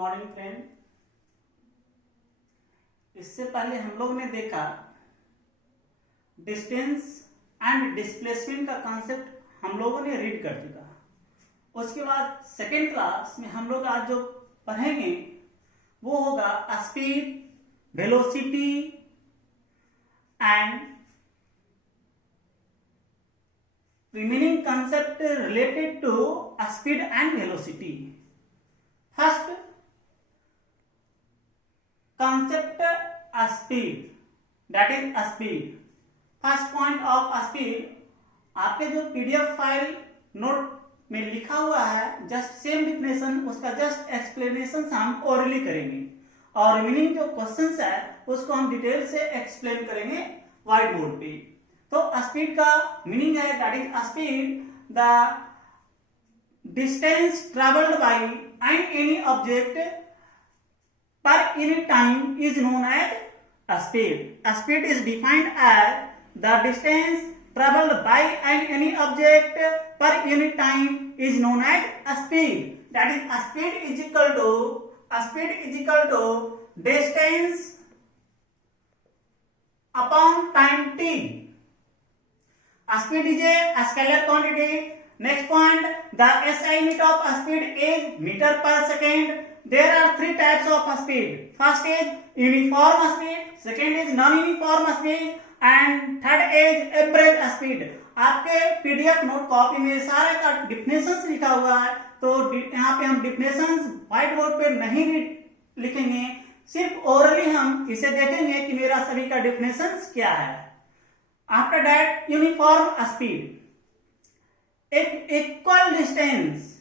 Morning friend. इससे पहले हम लोग ने देखा डिस्टेंस एंड डिस्प्लेसमेंट का कॉन्सेप्ट हम लोगों ने रीड कर चुका। उसके बाद सेकेंड क्लास में हम लोग आज जो पढ़ेंगे वो होगा speed, velocity and remaining concept related to speed and velocity. First concept speed, that is speed. First point of speed, आपके जो पीडीएफ फाइल नोट में लिखा हुआ है जस्ट सेम डिफिनेशन, उसका जस्ट एक्सप्लेनेशन हम ओरली करेंगे और रिमेनिंग जो क्वेश्चंस है उसको हम डिटेल से एक्सप्लेन करेंगे व्हाइट बोर्ड पे। तो स्पीड का मीनिंग है that is speed the distance travelled by any object per any time is known as speed. Speed is defined as the distance travelled by any object per any time is known as speed. That is speed is equal to distance upon time t. Speed is a scalar quantity. Next point, the SI unit of speed is meter per second. There are three types of speed. First is uniform speed, second is non-uniform speed, and third is average speed. आपके PDF note copy में सारे का definitions लिखा हुआ है, तो यहाँ पे हम डिफिनेशंस व्हाइट बोर्ड पे नहीं लिखेंगे, सिर्फ ओरली हम इसे देखेंगे कि मेरा सभी का डिफिनेशंस क्या है। After that, uniform speed. If equal distance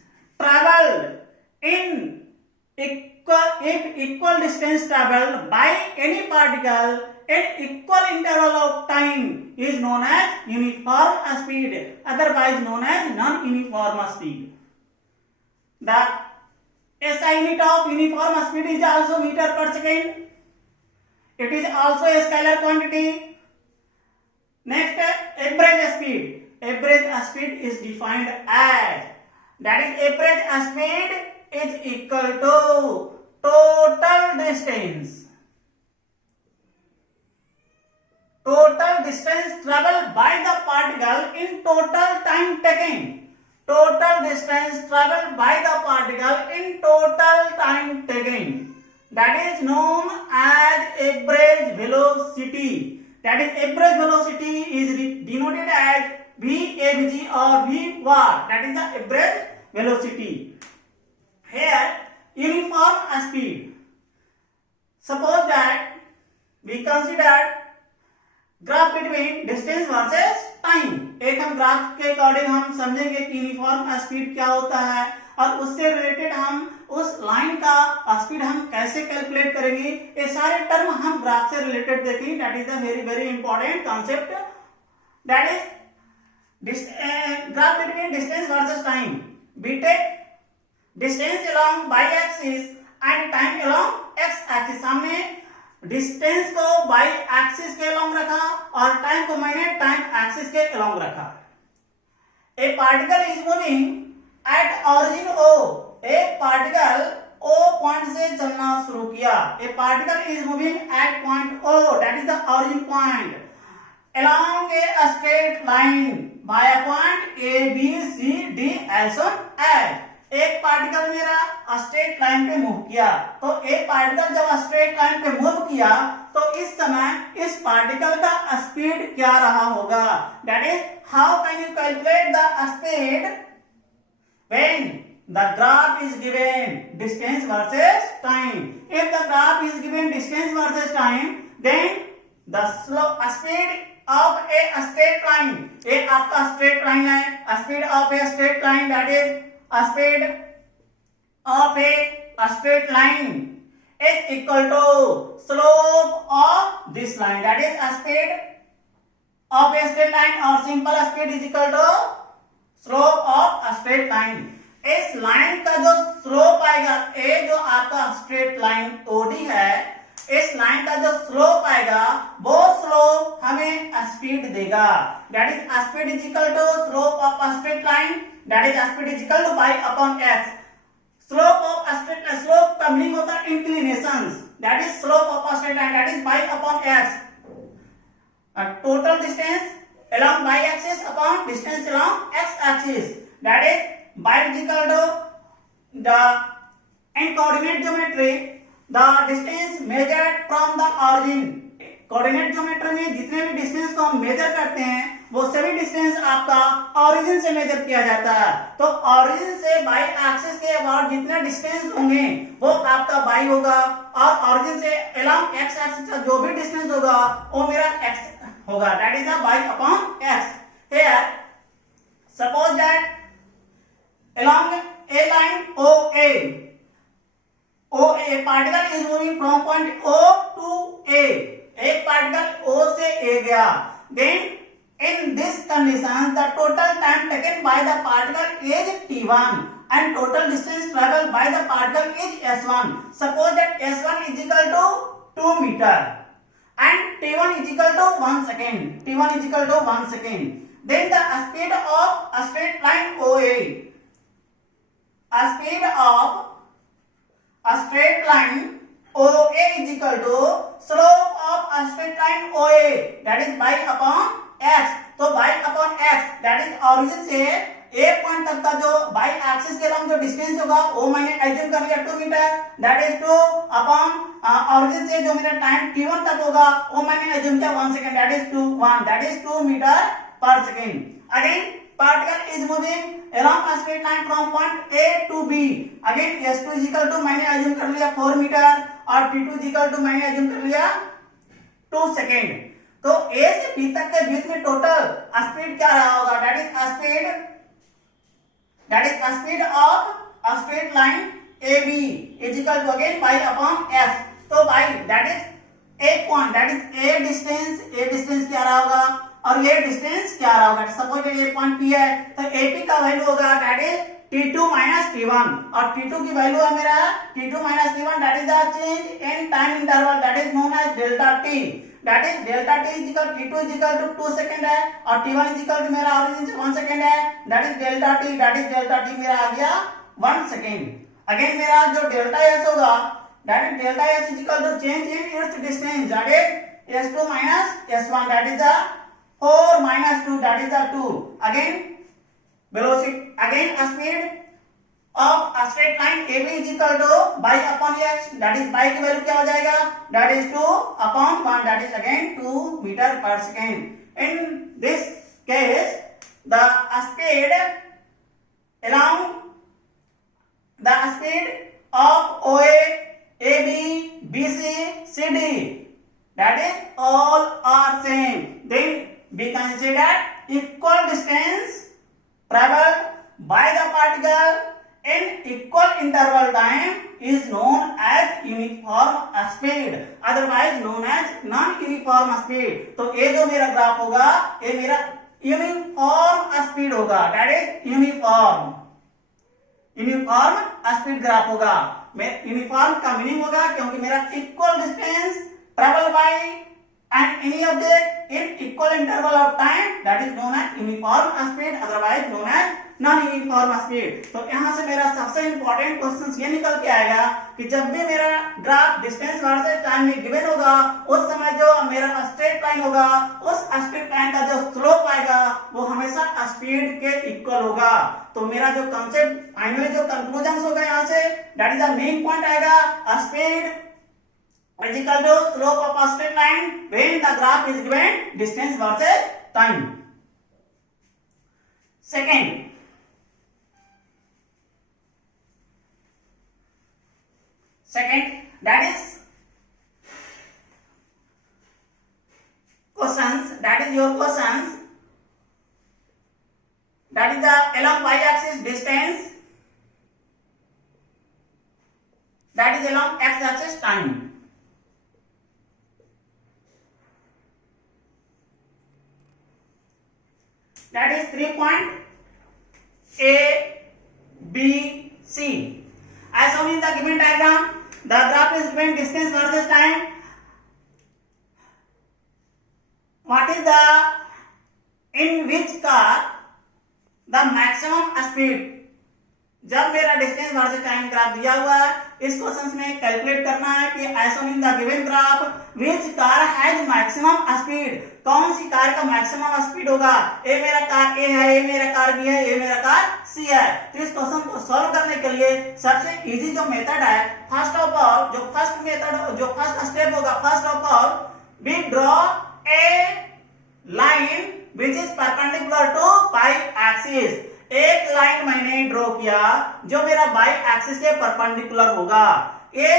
traveled by any particle at equal interval of time is known as uniform speed, otherwise known as non-uniform speed. The SI unit of uniform speed is also meter per second. It is also a scalar quantity. Next, average speed. Average speed is defined as, that is average speed is equal to total distance traveled by the particle in total time taken. Total distance traveled by the particle in total time taken. That is known as average velocity. That is average velocity is denoted as VAVG or V var. That is the average velocity. Here uniform speed. Suppose that we consider graph between distance versus time. एक हम graph के according हम समझेंगे कि uniform speed क्या होता है और उससे रिलेटेड हम उस लाइन का स्पीड हम कैसे कैलकुलेट करेंगे, ये सारे टर्म हम ग्राफ से रिलेटेड देखेंगे। That is a very very important concept, that is graph between distance versus time. We take distance along y axis and time along x axis. हमने डिस्टेंस को बाय एक्सिस के along रखा और time को मैंने time axis के along रखा। ए particle is moving at origin O. एक पार्टिकल O पॉइंट से चलना शुरू किया। ए particle is moving at point O, that is the origin point, along a straight line by a point A, B, C, D as on as. एक particle मेरा straight line पे move किया, तो एक पार्टिकल जब स्ट्रेट लाइन पे move किया तो इस समय इस पार्टिकल का स्पीड क्या रहा होगा। That is how can you calculate the speed when the graph is given distance versus time. If the graph is given distance versus time, then the speed of a straight line, ये आपका straight line है, speed of a straight line, that is speed of a straight line is equal to slope of this line, that is speed of a straight line or simple speed is equal to slope of straight line. इस line का जो slope आएगा, ए जो आपका straight line OD है, इस line का जो स्लोप आएगा वो स्लोप हमें स्पीड देगा। That is speed is equal to slope of straight line, that is speed is equal to pi upon x. Slope of straight slope का meaning that is slope of a straight line, that is y upon x. Total distance along y axis upon distance along x axis, that is y is equal to the in coordinate geometry the distance measured from the origin. Coordinate geometry में जितने भी distance को हम major करते हैं वो सभी distance आपका ओरिजिन से मेजर किया जाता है। तो ओरिजिन से बाई एक्सिस के अबाउट जितने डिस्टेंस होंगे वो आपका बाई होगा, और ओरिजिन से अलोंग एक्स एक्सिस का जो भी डिस्टेंस होगा वो मेरा एक्स होगा, that is the by upon x. Here suppose that along A line OA particle is moving from point O to A, एक पार्टिकल O से A गया, then in this condition the total time taken by the particle is T1 and total distance traveled by the particle is S1. Suppose that S1 is equal to 2 meter and T1 is equal to 1 second. T1 is equal to 1 second. Then the speed of a straight line OA, a speed of a straight line OA is equal to slope of a straight line OA, that is y upon x. तो y upon x that is origin से a point तक का जो y axis के along जो distance होगा वो मैंने एज्यूम कर लिया 2 metre, that is 2 upon origin से जो मेरा टाइम t1 तक होगा वो मैंने एज्यूम किया 1 second, that is 2 metre per second. Again particle is moving along a straight line from point A to B. Again S2 is equal to मैंने assume कर लिया 4 मीटर और T2 is equal to मैंने assume कर लिया 2 second. तो A से B तक के बीच में टोटल स्पीड क्या रहा होगा, that is a speed of a straight line AB is equal to again y upon s. तो y that is a point, that is a distance क्या रहा होगा और ये डिस्टेंस क्या रहा होगा। सपोज ये पॉइंट P है तो AP का वैल्यू होगा that is T2 minus T1 और T2 की वैल्यू है मेरा T2 minus T1, that is the change in time interval, that is known as delta T, that is delta T is equal T2 is equal to 2 second है और T1 is equal to मेरा origin से 1 second है, that is delta T, that is delta T मेरा आ गया 1 second. Again मेरा जो डेल्टा S होगा that is delta S is equal to change in it's distance, that is S2 minus S1, that is the 4 minus 2, that is the 2. Again velocity, again a speed of a straight line AB is equal to y upon x, that is y की value क्या हो जाएगा, that is 2 upon 1, that is again 2 meter per second. In this case the speed along the speed of OA, AB, BC, CD, that is all are same, then we consider equal distance traveled by the particle in equal interval time is known as uniform speed, otherwise known as non-uniform speed. तो ये जो मेरा graph होगा ये मेरा uniform speed होगा, that is uniform speed graph होगा। Uniform का मीनिंग होगा क्योंकि मेरा equal distance travel by and any object in equal interval of time, that is known as uniform speed, otherwise known as non-uniform speed. तो यहाँ से मेरा सबसे इंपॉर्टेंट क्वेश्चन ये निकल के आएगा कि जब भी मेरा ग्राफ डिस्टेंस वर्सेस टाइम में गिवन होगा उस समय जो मेरा स्ट्रेट लाइन होगा उस स्ट्रेट लाइन का जो स्लोप आएगा वो हमेशा स्पीड के इक्वल होगा। तो मेरा जो कंसेप्ट फाइनली जो कंक्लूजन होगा यहाँ say that is the main point आएगा, speed is equal to slope of a straight line when the graph is given distance versus time. Second that is questions, that is your questions, that is the along y axis distance, that is along x axis time. That is 3 point A, B, C. As shown in the given diagram, the graph is given distance versus time. What is the in which car the maximum speed जब मेरा distance versus time graph दिया हुआ है, इस question में calculate करना है कि as shown in the given graph which car has maximum speed, कौन सी कार का मैक्सिमम स्पीड होगा। ए मेरा कार ए है, ए मेरा कार बी है, ए मेरा कार सी है। तो इस क्वेश्चन को सॉल्व करने के लिए सबसे इजी जो मेथड है, फर्स्ट ऑफ ऑल जो फर्स्ट स्टेप होगा, first of all we draw a line which is perpendicular to y axis. एक लाइन मैंने ड्रॉ किया जो मेरा बाई एक्सिस के परपेंडिकुलर होगा। ये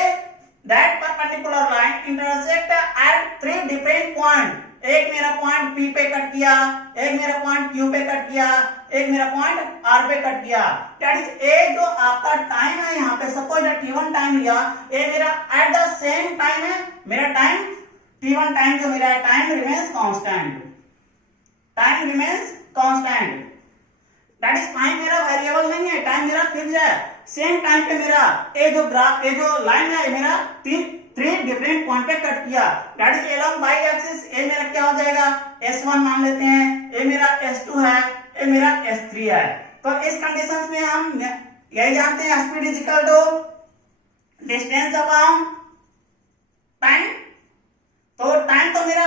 that perpendicular line intersect at 3 different point. एक मेरा पॉइंट P पे कट किया, एक मेरा पॉइंट Q पे कट किया, एक मेरा पॉइंट R पे कट किया। दैट इज ए जो आपका टाइम है, यहाँ पे सपोज T1 टाइम लिया, ये मेरा एट द सेम टाइम है, मेरा टाइम T1 टाइम जो मेरा time remains constant, time remains constant. That is time मेरा वेरिएबल नहीं है, टाइम मेरा फिक्स है। सेम टाइम पे मेरा ये जो लाइन है मेरा 3 डिफरेंट पॉइंट पे कट किया। That is along by axis. ये मेरा क्या हो जाएगा, S1 मान लेते हैं, ये मेरा S2 है, ये मेरा S3 है। तो इस कंडीशंस में हम यही जानते हैं speed is equal to distance upon time. तो टाइम तो मेरा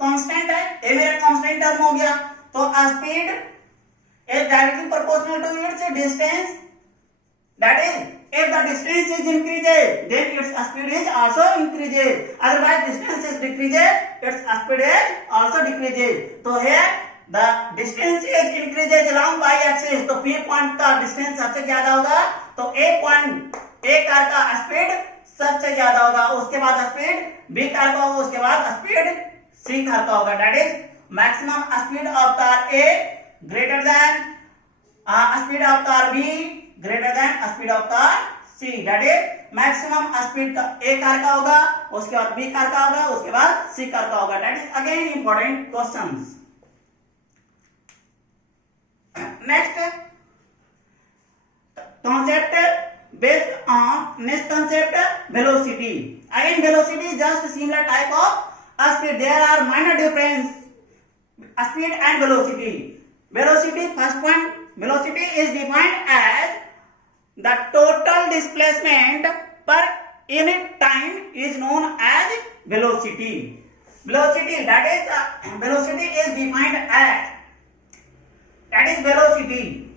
कांस्टेंट है, ये मेरा कांस्टेंट टर्म हो गया। तो speed is directly proportional to its distance. That is, if the distance is increases, then its speed is also increases. Otherwise, distance is decreases, its speed is also decreases. So here the distance is increases along y axis. तो P point का distance सबसे ज्यादा होगा, तो A point A car का speed सबसे ज्यादा होगा, उसके बाद स्पीड B कार का होगा, उसके बाद स्पीड C कार का होगा। That is, maximum speed of car A greater than speed of car B greater than speed of car C. That is maximum speed का A कार का होगा, उसके बाद B कार का होगा, उसके बाद C कार का होगा। That is again important questions. Next concept based on next concept velocity. Again velocity is just similar type of speed. There are minor difference speed and velocity. Velocity, first point, velocity is defined as the total displacement per unit time is known as velocity. Velocity, that is velocity is defined as, that is velocity.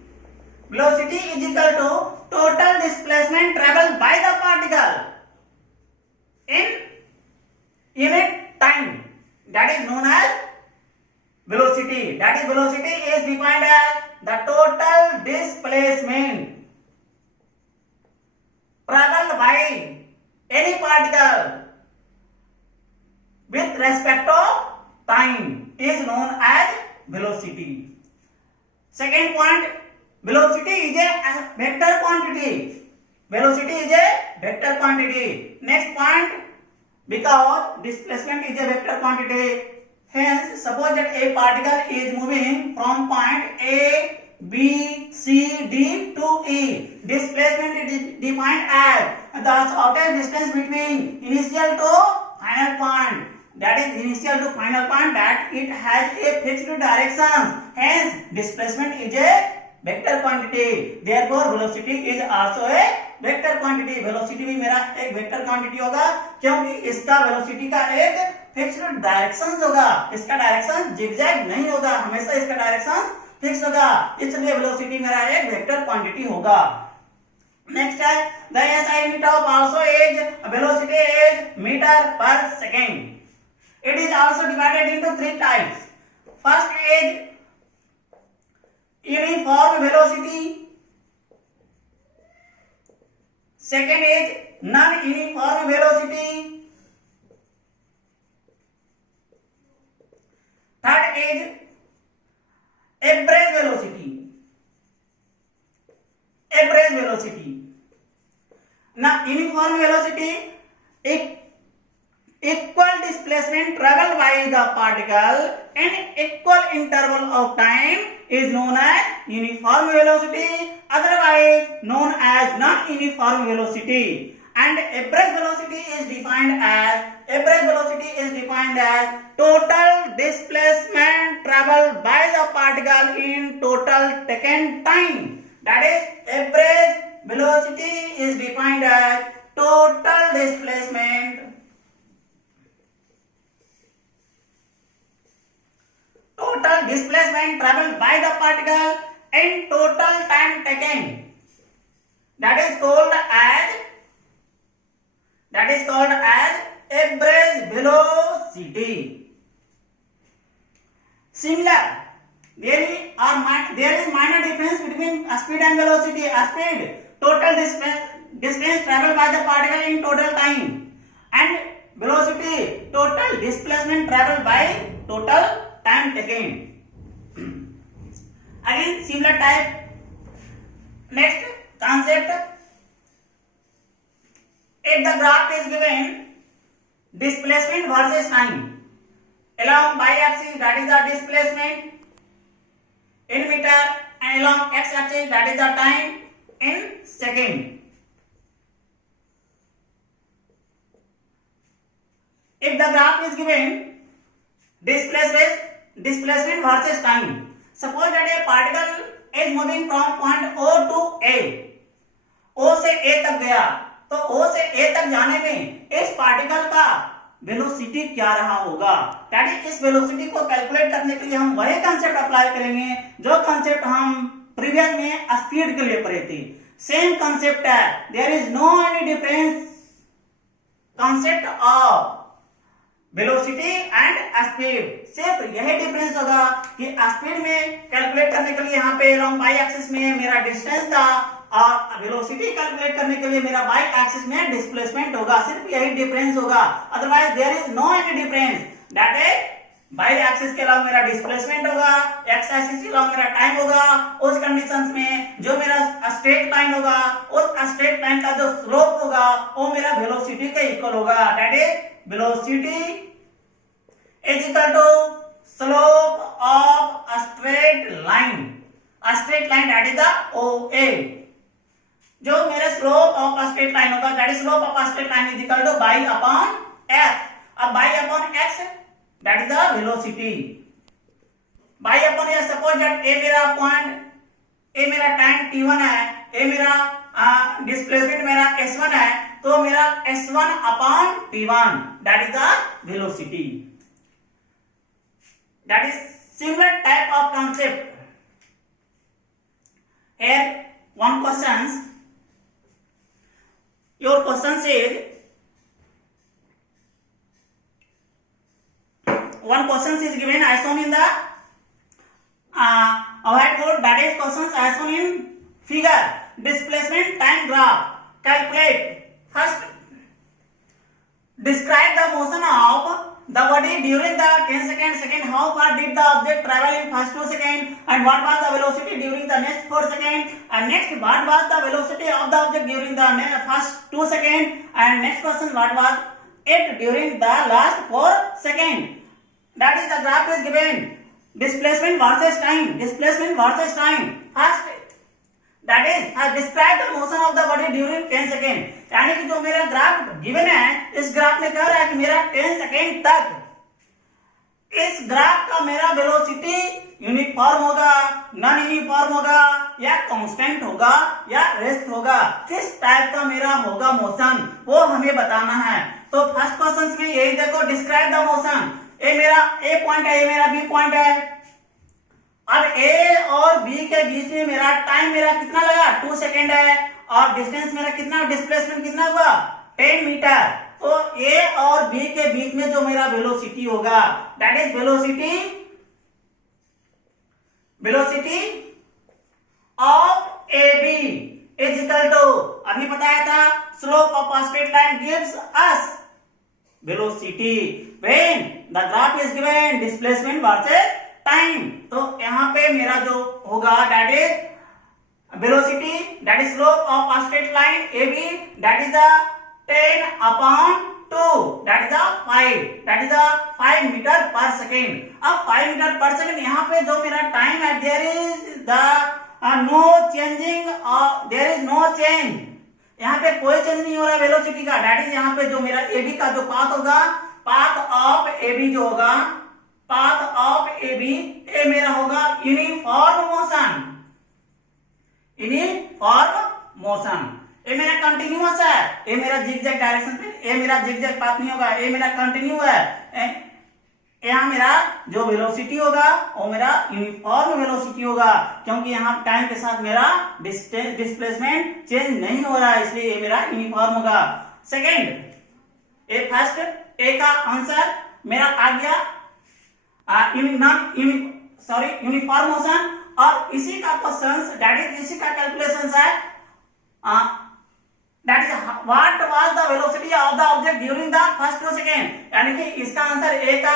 Velocity is equal to total displacement traveled by the particle in unit time. That is known as velocity. That is velocity is defined as the total displacement traveled by any particle with respect to time is known as velocity. Second point, velocity is a vector quantity. Velocity is a vector quantity. Next point, because displacement is a vector quantity, hence suppose that a particle is moving from point A, B, C, D to E. Displacement is defined as the shortest distance between initial to final point. That is initial to final point, that it has a fixed direction. Hence displacement is a vector quantity. Therefore velocity is also a vector quantity. Velocity भी मेरा एक vector quantity होगा, क्योंकि इसका velocity का एक fixed direction होगा, इसका डायरेक्शन जिगजैग नहीं होगा, हमेशा इसका डायरेक्शन फिक्स होगा, इसलिए वेलोसिटी मेरा एक वेक्टर क्वांटिटी होगा। नेक्स्ट है the SI unit of also is velocity is metre per second. It is also divided into 3 types. First is uniform velocity, second is non uniform velocity, third is average velocity. Average velocity. Now uniform velocity, equal displacement traveled by the particle in equal interval of time is known as uniform velocity, otherwise known as non-uniform velocity. And average velocity is defined as total displacement traveled by the particle in total taken time. that is average velocity is defined as total displacement traveled by the particle in total time taken, that is called as average velocity. Similar, there is minor difference between speed and velocity. Speed, total distance traveled by the particle in total time, and velocity, total displacement traveled by total time taken. Again similar type. Next concept, if the graph is given displacement versus time along y-axis, that is the displacement in meter, and along x-axis, that is the time in second. If the graph is given displacement versus time, suppose that a particle is moving from point O to A, O से A तक गया, तो O से A तक जाने में इस particle का वेलोसिटी क्या रहा होगा। दैट इज इस वेलोसिटी को कैलकुलेट करने के लिए हम वही कंसेप्ट अप्लाई करेंगे जो कंसेप्ट हम प्रीवियस में स्पीड के लिए पढ़े थे। सेम कंसेप्ट है, there is no any difference concept of velocity and speed. सिर्फ यही डिफरेंस होगा कि स्पीड में कैलकुलेट करने के लिए यहाँ पे अलोंग वाई एक्सिस में मेरा डिस्टेंस था और वेलोसिटी कैलकुलेट करने के लिए मेरा वाई एक्सिस में डिस्प्लेसमेंट होगा। सिर्फ यही डिफरेंस होगा, otherwise there is no any difference. That is y axis के अलावा मेरा डिस्प्लेसमेंट होगा, एक्स एक्सिस के अलावा मेरा टाइम होगा। उस कंडीशंस में जो मेरा स्ट्रेट लाइन होगा, उस स्ट्रेट लाइन का जो स्लोप होगा वो मेरा वेलोसिटी के इक्वल होगा। दैट इज velocity is equal to slope of a straight line that is the OA। जो मेरा slope of a straight line होगा, that is slope of a straight line is equal to y upon x। अब y upon x that is the velocity। y upon x, suppose that a मेरा point, a मेरा time t1 है, a मेरा displacement मेरा s1 है, तो मेरा s1 upon t1 that is the velocity। that is similar type of concept। here one questions, your question says, one question is given as shown in the whiteboard, that is questions as shown in figure, displacement time graph, calculate। First, describe the motion of the body during the 10 seconds. Second, how far did the object travel in first 2 seconds, and what was the velocity during the next 4 seconds, and next, what was the velocity of the object during the first 2 seconds, and next question, what was it during the last 4 seconds. That is the graph is given, displacement versus time, first that is describe the motion of the body during 10 seconds। यानी कि जो मेरा graph given है, इस graph में कह रहा है कि मेरा 10 सेकेंड तक इस ग्राफ का मेरा वेलोसिटी यूनिफॉर्म होगा, नॉन यूनिफॉर्म होगा, या कांस्टेंट होगा, या रेस्ट होगा, किस टाइप का मेरा होगा मोशन, वो हमें बताना है। तो फर्स्ट क्वेश्चन में यही देखो, डिस्क्राइब द मोशन। ये मेरा ए पॉइंट है, ये मेरा बी पॉइंट है। अब ए और बी के बीच में मेरा टाइम मेरा कितना लगा, 2 सेकेंड है, और डिस्टेंस मेरा कितना, डिस्प्लेसमेंट कितना हुआ, 10 मीटर। तो ए और बी के बीच में जो मेरा वेलोसिटी होगा, that is velocity of A B is equal to, अभी बताया था, slope of a straight line gives us velocity when the graph is given displacement versus time. तो यहां पे मेरा जो होगा, दैट इज velocity, that is slope of a straight line AB, that is the 10 upon 2, that is the 5 meter per second। अब 5 metre per second, यहाँ पे जो मेरा टाइम है, there is no change, यहाँ पे कोई चेंज नहीं हो रहा वेलोसिटी का। दैट इज यहाँ पे जो मेरा AB का जो पाथ होगा, पाथ ऑफ AB जो होगा, पाथ ऑफ AB, ये मेरा होगा यूनिफॉर्म मोशन। Uniform motion. ये मेरा कंटिन्यूअस है, ये मेरा जिगजैग डायरेक्शन पे, ये मेरा जिगजैग पाथ नहीं होगा, ये मेरा कंटिन्यू है। यहाँ मेरा जो वेलोसिटी होगा वो मेरा यूनिफॉर्म वेलोसिटी होगा, क्योंकि यहाँ टाइम के साथ मेरा डिस्प्लेसमेंट चेंज नहीं हो रहा है, इसलिए ये मेरा यूनिफॉर्म होगा। सेकेंड, ए फर्स्ट ए का आंसर मेरा आ गया यूनिफॉर्म मोशन। और इसी का क्वेश्चन दैट इज इसी का कैलकुलेशन है that is what was the velocity of the object during the first 2 second. यानी कि इसका आंसर ए का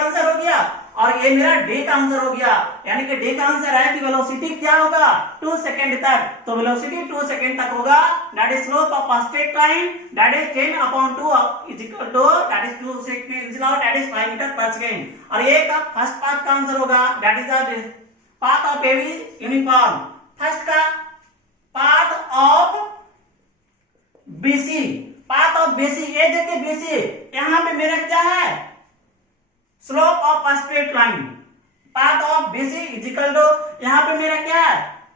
आंसर हो गया और ये मेरा डी का आंसर हो गया। यानी कि डी का आंसर है कि वेलोसिटी क्या होगा 2 सेकेंड तक, तो वेलोसिटी 2 सेकेंड तक होगा। That is slope of a straight line that is 10/2 is equal to that is 2 second that is 5 metre per second. और ये का फर्स्ट पाथ का आंसर होगा that is the path of wave is uniform. First का path of BC, path of BC, ये देखिए BC यहां पे मेरा क्या है slope of a straight line. Path of BC is equal to यहां पे मेरा क्या है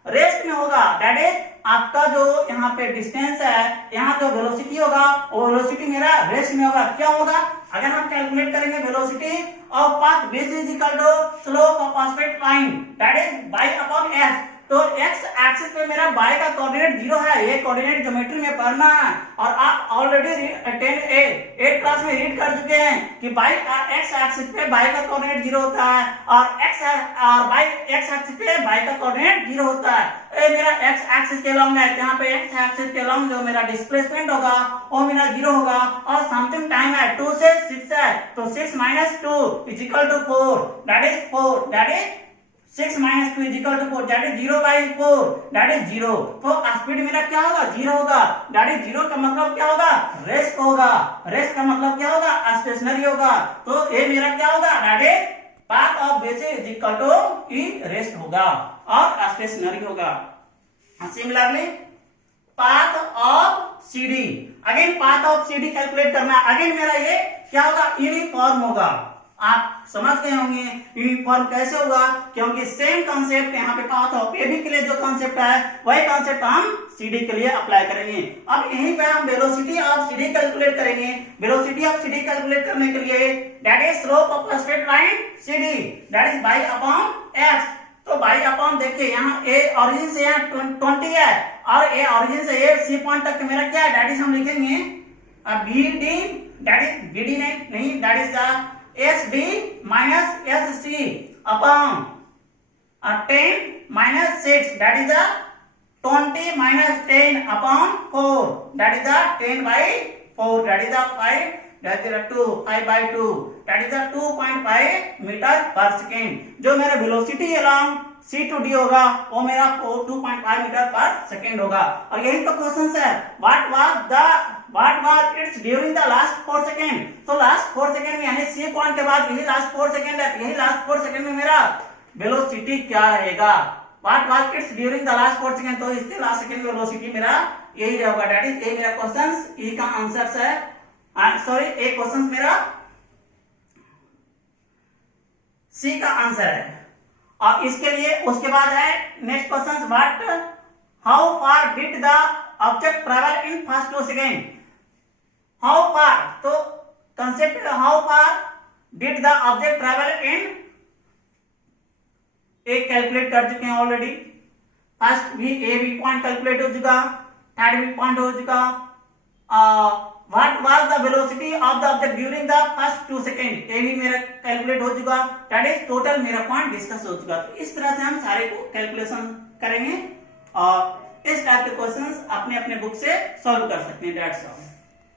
रेस्ट में होगा, दैट इज आपका जो यहाँ पे डिस्टेंस है, यहाँ जो वेलोसिटी होगा वो वेलोसिटी मेरा रेस्ट में होगा। क्या होगा अगर हम कैलकुलेट करेंगे velocity of path BC is equal to slope of a straight line that is y upon x. तो एक्स एक्सिस पे मेरा बाई का कोऑर्डिनेट 0 है, ये कोऑर्डिनेट ज्योमेट्री में पढ़ना है और आप ऑलरेडी 8 क्लास में रीड कर चुके हैं कि बाई एक्स एक्सिस पे बाई का कोऑर्डिनेट 0 होता है और एक्स और बाई एक्स एक्सिस पे बाई का कोऑर्डिनेट 0 होता है। ये मेरा एक्स एक्सिस के लॉन्ग है, यहाँ पे एक्स एक्सिस के लॉन्ग जो मेरा डिस्प्लेसमेंट होगा वो मेरा 0 होगा और समथिंग टाइम है 2 से 6 है, तो 6 - 2 is equal to 4 that is 4 that is 6 - 2 is equal to 4 that is 0/4 that is 0। तो स्पीड मेरा क्या होगा 0 होगा, that is 0 का मतलब क्या होगा रेस्ट होगा, रेस्ट का मतलब क्या होगा स्टेशनरी होगा। तो ये मेरा क्या होगा that is path of base is equal to e rest होगा और स्टेशनरी होगा। Similarly path of CD, again path of CD calculate करना है, अगेन मेरा ये क्या होगा यूनिफॉर्म होगा। आप समझ गए होंगे यूनिफॉर्म कैसे होगा, क्योंकि सेम कॉन्सेप्ट यहाँ पे पाथ ऑफ एबी के लिए जो कॉन्सेप्ट है वही कॉन्सेप्ट हम सीडी के लिए अप्लाई करेंगे। अब यहीं पे हम वेलोसिटी ऑफ सीडी कैलकुलेट करेंगे। वेलोसिटी ऑफ सीडी कैलकुलेट करने के लिए that is slope of a straight line CD that is y upon x. तो बाई अपॉन देखिए यहाँ ए ऑरिजिन से यहाँ 20 है और ए ऑरिजिन से ए सी पॉइंट तक मेरा क्या है दैट इज हम लिखेंगे B D that is B D नहीं that is the SD minus SC upon 10 minus 6 that is the 20 minus 10 upon 4 that is the 10/4 that is the 5 that is the 2 5/2 that is the 2.5 metre per second. जो मेरा velocity along C to D होगा वो मेरा 2.5 metre per second होगा। और यही तो question है what was its during the last 4 second. तो लास्ट 4 सेकेंड में यानी C पॉइंट के बाद यही लास्ट 4 सेकेंड है, यही लास्ट 4 सेकेंड में मेरा वेलोसिटी क्या रहेगा what was its during the last 4 second. तो इसके लास्ट सेकेंड में वेलोसिटी मेरा यही रहेगा दैट इज ये मेरा क्वेश्चन ई का आंसर है, सॉरी एक क्वेश्चन मेरा सी का आंसर है। और इसके लिए उसके बाद है next question what how far did the object travel in first 2 second. How far, तो concept how far did the object travel in एक कैलकुलेट कर चुके हैं ऑलरेडी। फर्स्ट भी ए बी पॉइंट कैलकुलेट हो चुका, थर्ड बी पॉइंट हो चुका। What was the velocity of the object during the first 2 second ये भी मेरा कैलकुलेट हो चुका, दैट इज टोटल मेरा पॉइंट डिस्कस हो चुका। तो इस तरह से हम सारे को कैलकुलेशन करेंगे और इस टाइप के क्वेश्चंस अपने अपने बुक से सॉल्व कर सकते हैं। That's all.